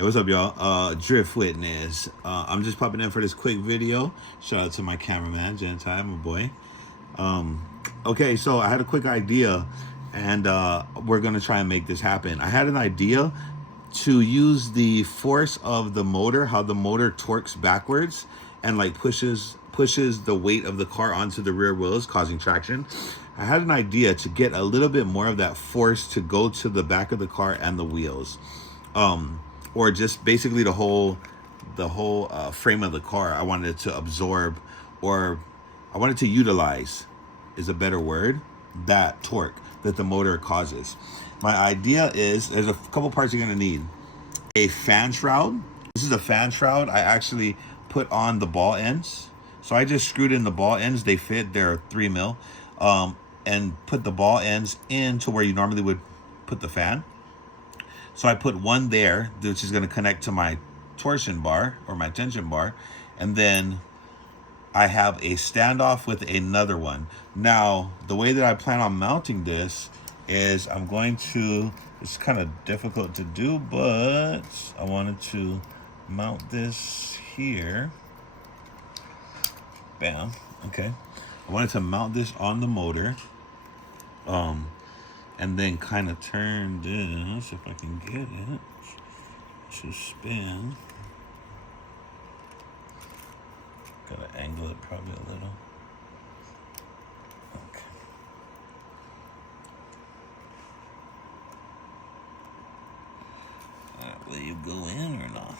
Hey, what's up, y'all? Drift Witness. I'm just popping in for this quick video. Shout out to my cameraman, Gentai, my boy. Okay, so I had a quick idea, and we're gonna try and make this happen. I had an idea to use the force of the motor, how the motor torques backwards and like pushes the weight of the car onto the rear wheels, causing traction. I had an idea to get a little bit more of that force to go to the back of the car and the wheels. Or just basically the whole frame of the car. I wanted to absorb, or I wanted to utilize, is a better word, that torque that the motor causes. My idea is there's a couple parts you're gonna need. A fan shroud. This is a fan shroud I actually put on the ball ends. So I just screwed in the ball ends. They fit, they're 3 mil, and put the ball ends into where you normally would put the fan. So I put one there, which is going to connect to my torsion bar or my tension bar. And then I have a standoff with another one. Now, the way that I plan on mounting this is I'm going to, it's kind of difficult to do, but I wanted to mount this here. Bam. Okay. I wanted to mount this on the motor. And then kind of turn this, if I can get it, to spin. Gotta angle it probably a little. Okay. Alright, will you go in or not?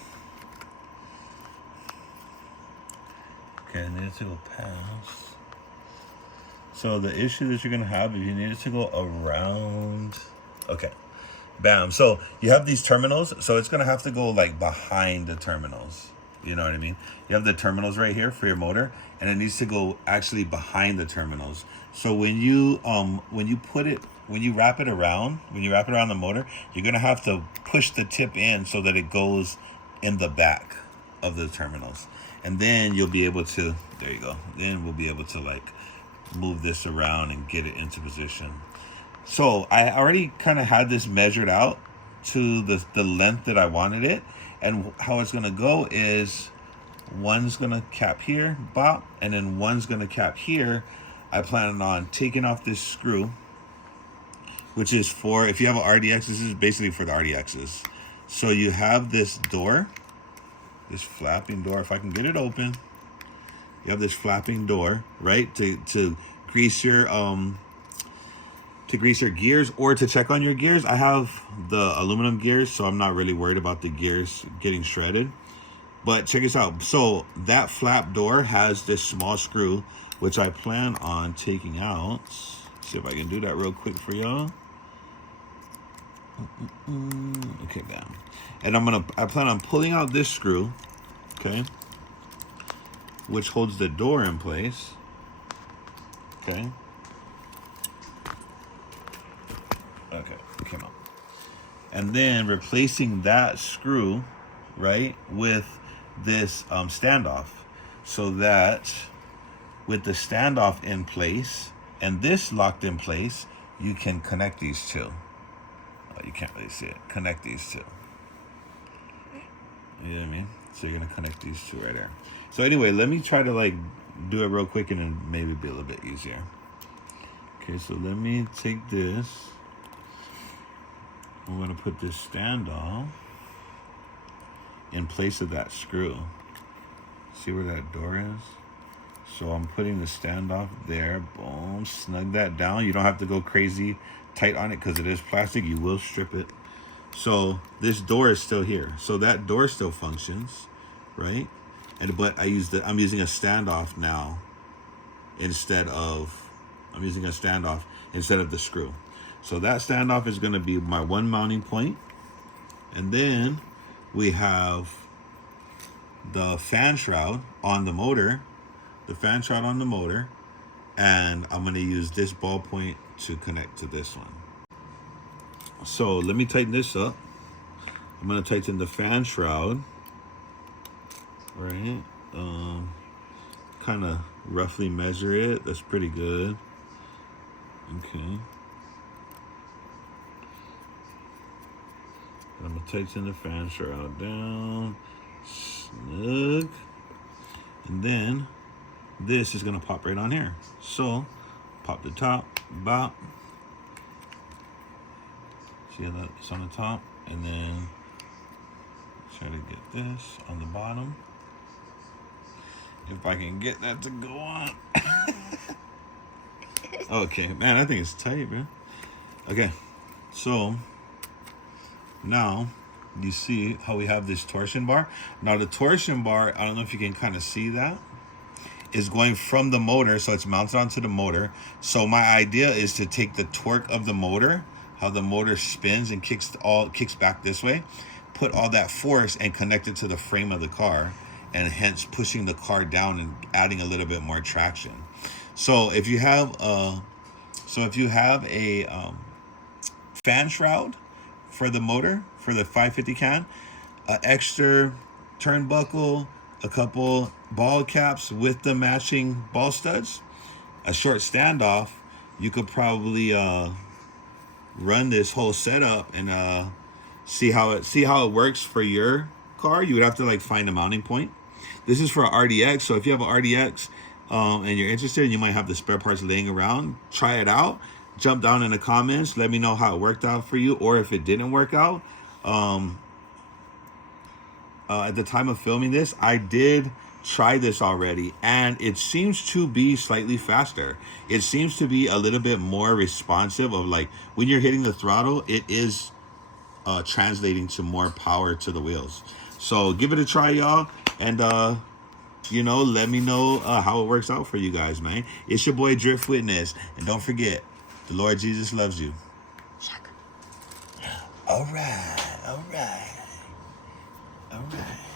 Okay, I need it to go past. So the issue that you're gonna have if you need it to go around, okay, bam. So you have these terminals, so it's gonna have to go like behind the terminals. You know what I mean? You have the terminals right here for your motor, and it needs to go actually behind the terminals. So when you wrap it around the motor, you're gonna have to push the tip in so that it goes in the back of the terminals, and then you'll be able to. There you go. Then we'll be able to like move this around and get it into position. So I already kind of had this measured out to the length that I wanted it, and how it's gonna go is one's gonna cap here, bop, and then one's gonna cap here. I plan on taking off this screw, which is for, if you have an RDX, this is basically for the RDXs. So you have this door, this flapping door, if I can get it open. You have this flapping door, right? To grease your gears, or to check on your gears. I have the aluminum gears, so I'm not really worried about the gears getting shredded. But check this out. So that flap door has this small screw, which I plan on taking out. See if I can do that real quick for y'all. Okay, bam. And I plan on pulling out this screw, okay, which holds the door in place. Okay. Okay, it came out. And then replacing that screw, right, with this standoff, so that with the standoff in place and this locked in place, you can connect these two. Oh, you can't really see it. Connect these two. You know what I mean? So you're gonna connect these two right there. So anyway, let me try to like do it real quick and then maybe be a little bit easier. Okay, so let me take this. I'm gonna put this standoff in place of that screw. See where that door is? So I'm putting the standoff there. Boom, snug that down. You don't have to go crazy tight on it because it is plastic. You will strip it. So this door is still here. So that door still functions, right? But I'm using a standoff now instead of the screw. So that standoff is going to be my one mounting point. And then we have the fan shroud on the motor, and I'm going to use this ball point to connect to this one. So let me tighten this up. I'm going to tighten the fan shroud, right? Kind of roughly measure it. That's pretty good. Okay. And I'm gonna tighten the fan shroud down, snug, and then this is gonna pop right on here. So pop the top, bop. See how that's on the top, and then try to get this on the bottom. If I can get that to go on. Okay, man, I think it's tight, man. Okay, so now you see how we have this torsion bar. Now the torsion bar, I don't know if you can kind of see that, is going from the motor, so it's mounted onto the motor. So my idea is to take the torque of the motor, how the motor spins and kicks back this way, put all that force and connect it to the frame of the car, and hence pushing the car down and adding a little bit more traction. So if you have a fan shroud for the motor, for the 550 can, an extra turnbuckle, a couple ball caps with the matching ball studs, a short standoff, you could probably run this whole setup and see how it works for your car. You would have to like find a mounting point. This is for an RDX, so if you have an RDX and you're interested, you might have the spare parts laying around, try it out. Jump down in the comments, let me know how it worked out for you, or if it didn't work out. At the time of filming this, I did try this already, and it seems to be slightly faster. It seems to be a little bit more responsive of like when you're hitting the throttle, it is translating to more power to the wheels. So give it a try, y'all, and you know, let me know how it works out for you guys, man. It's your boy Drift Witness, and don't forget, the Lord Jesus loves you. All right, all right, all right.